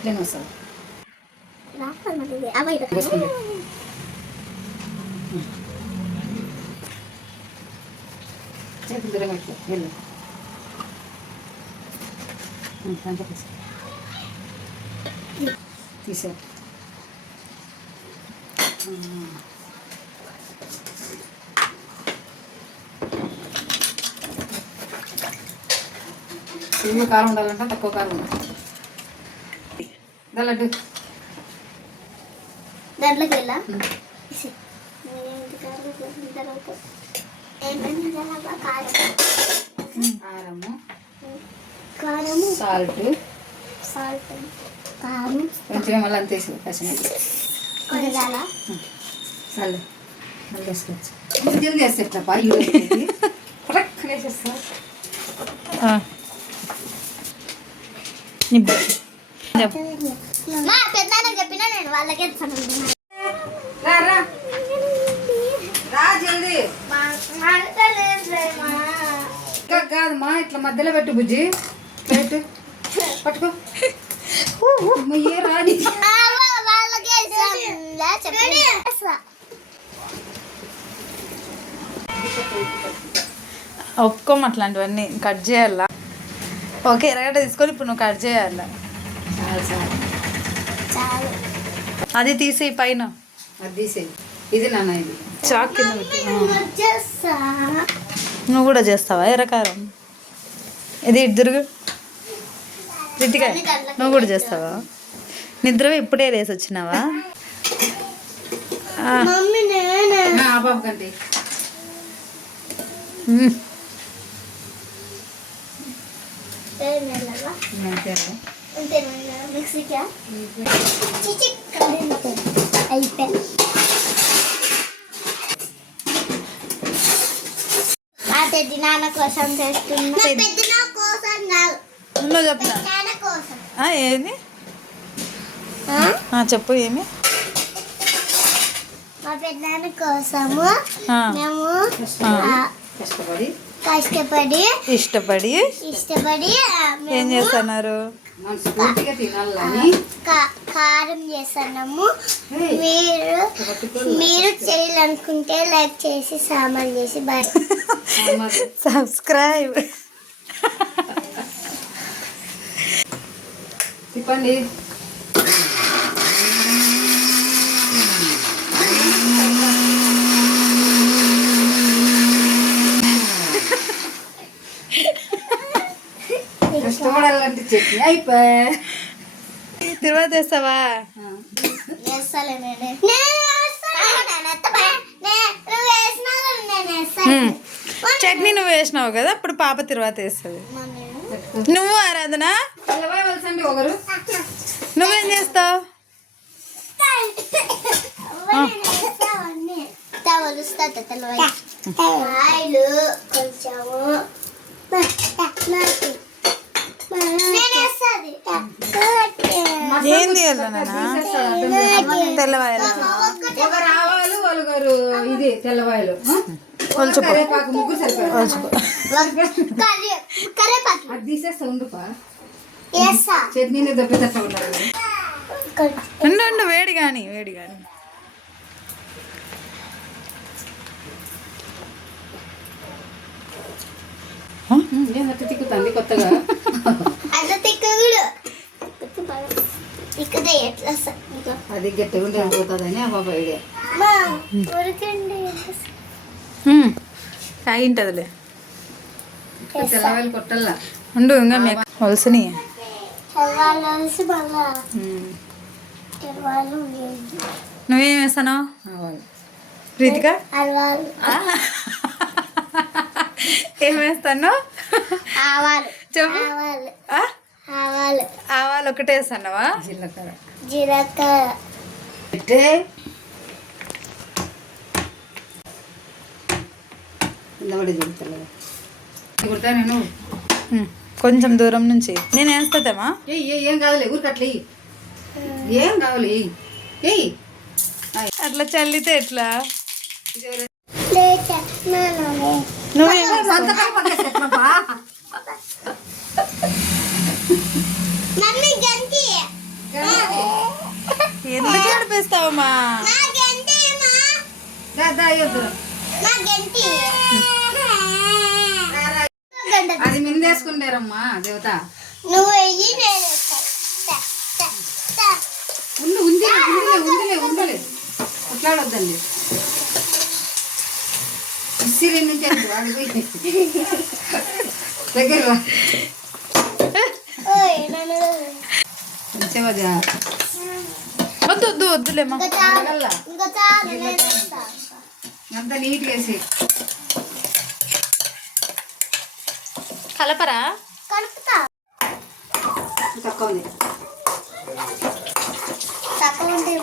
అట్లనే వస్తుంది. చేతులు దూరం పెట్టుకో వెళ్ళు. తీసే ఎక్కువ కారం ఉండాలంటే తక్కువ కారం ఉండాలి. లడ్డు దాంట్లోకి వెళ్ళా కారము సాల్ట్ కారం కొంచెం మళ్ళీ అంత వేసి పచ్చిమిర్చి చాలు మళ్ళీ వేసుకోవచ్చు. జల్దీ వేసేట్లా కరెక్ట్ వేసేస్తా. చెప్పినా నేను వాళ్ళకే జల్దీ కాదమ్మా, ఇట్లా మధ్యలో పెట్టు బుజ్జి. పెట్టు పట్టుకో. ఏ రాని ఒప్పుకోము అట్లాంటివన్నీ. కట్ చేయాలా? ఓకే, ఎర్రగడ్డ తీసుకొని ఇప్పుడు నువ్వు కట్ చేయాలా? అది తీసి పైన అది తీసేయి. ఇది నాన్న, ఇది చాక్ కింద నువ్వు కూడా చేస్తావా ఎర్రకారం? ఇది ఇద్దరు రితిక నువ్వు కూడా చేస్తావా? నిద్ర ఇప్పుడే లేసి వచ్చినావా? నాన్న కోసం చేస్తున్నా. నువ్వు చెప్పిన ఏంది చెప్పు. ఏమి మా పెద్దనాన్న కోసము మేము కష్టపడి ఇష్టపడి ఏం చేస్తున్నారు? కారం చేస్తున్నాము. మీరు చేయాలనుకుంటే లైక్ చేసి సామాన్ చేసి బాయ్. సబ్స్క్రైబ్. చెప్పండి. కష్టపడాలంటే చట్నీ అయిపోయి తిరువాత వేస్తావా? చట్నీ నువ్వు వేసినావు కదా, ఇప్పుడు పాప తిరువాత వేస్తుంది. నువ్వు ఆరాధన ఒకరు నువ్వేం చేస్తావు? ఏంది తెల్లవాయలు? ఒకరు ఆవాలు, ఒకరు ఇది తెల్లవాయలు. ముగ్గురు సరిపోయి అది తీసేస్తా. ఉండుపా చట్నీని దొబ్బేస్తా ఉండాలి. ఉండు వేడి కానీ ఏమట్టి తిక్కుతుంది కొత్తగా. అది గట్టిగా ఉంటే పోతుందని ఆ బాబా ఐడియా. అయింటదిలే. తెల్లవాయలు కొట్టల్లా ఉండు ఇంకా మీకు వలసని. నువ్వేం వేస్తావు ప్రీతిక? ఏం వేస్తాను చెప్పు. ఆవాలు ఒకటే వేస్తావా? జీలకర్ర నేను కొంచెం దూరం నుంచి నేను వేస్తామా? ఏం కాదులే, ఊరికట్లే ఏం కావాలి. అట్లా చల్లితే ఎట్లా? ఎందుకు ఏడిపిస్తావమ్మా? అది మిందేసుకుంటారమ్మా దేవత. నువ్వు వెయ్యి నేను ఉందిలే కొట్లాడొద్దండి. ఇసిరి నుంచి వాడిపోయి దగ్గర మంచిగా వద్దులేమ్మా. అంత నీట్గా వేసి కలపరా? కలుపుతా. తక్కువ ఉంది. తక్కువ ఉంటే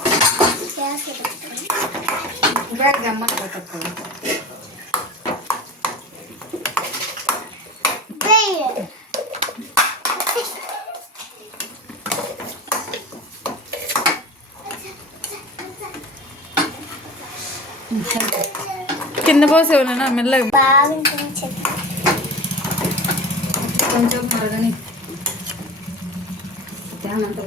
ఉగాది గమ్మత్ తక్కువ. కింద పోసేవునా మెల్లగా. బాగా కొంచెం మరగని తేమంతా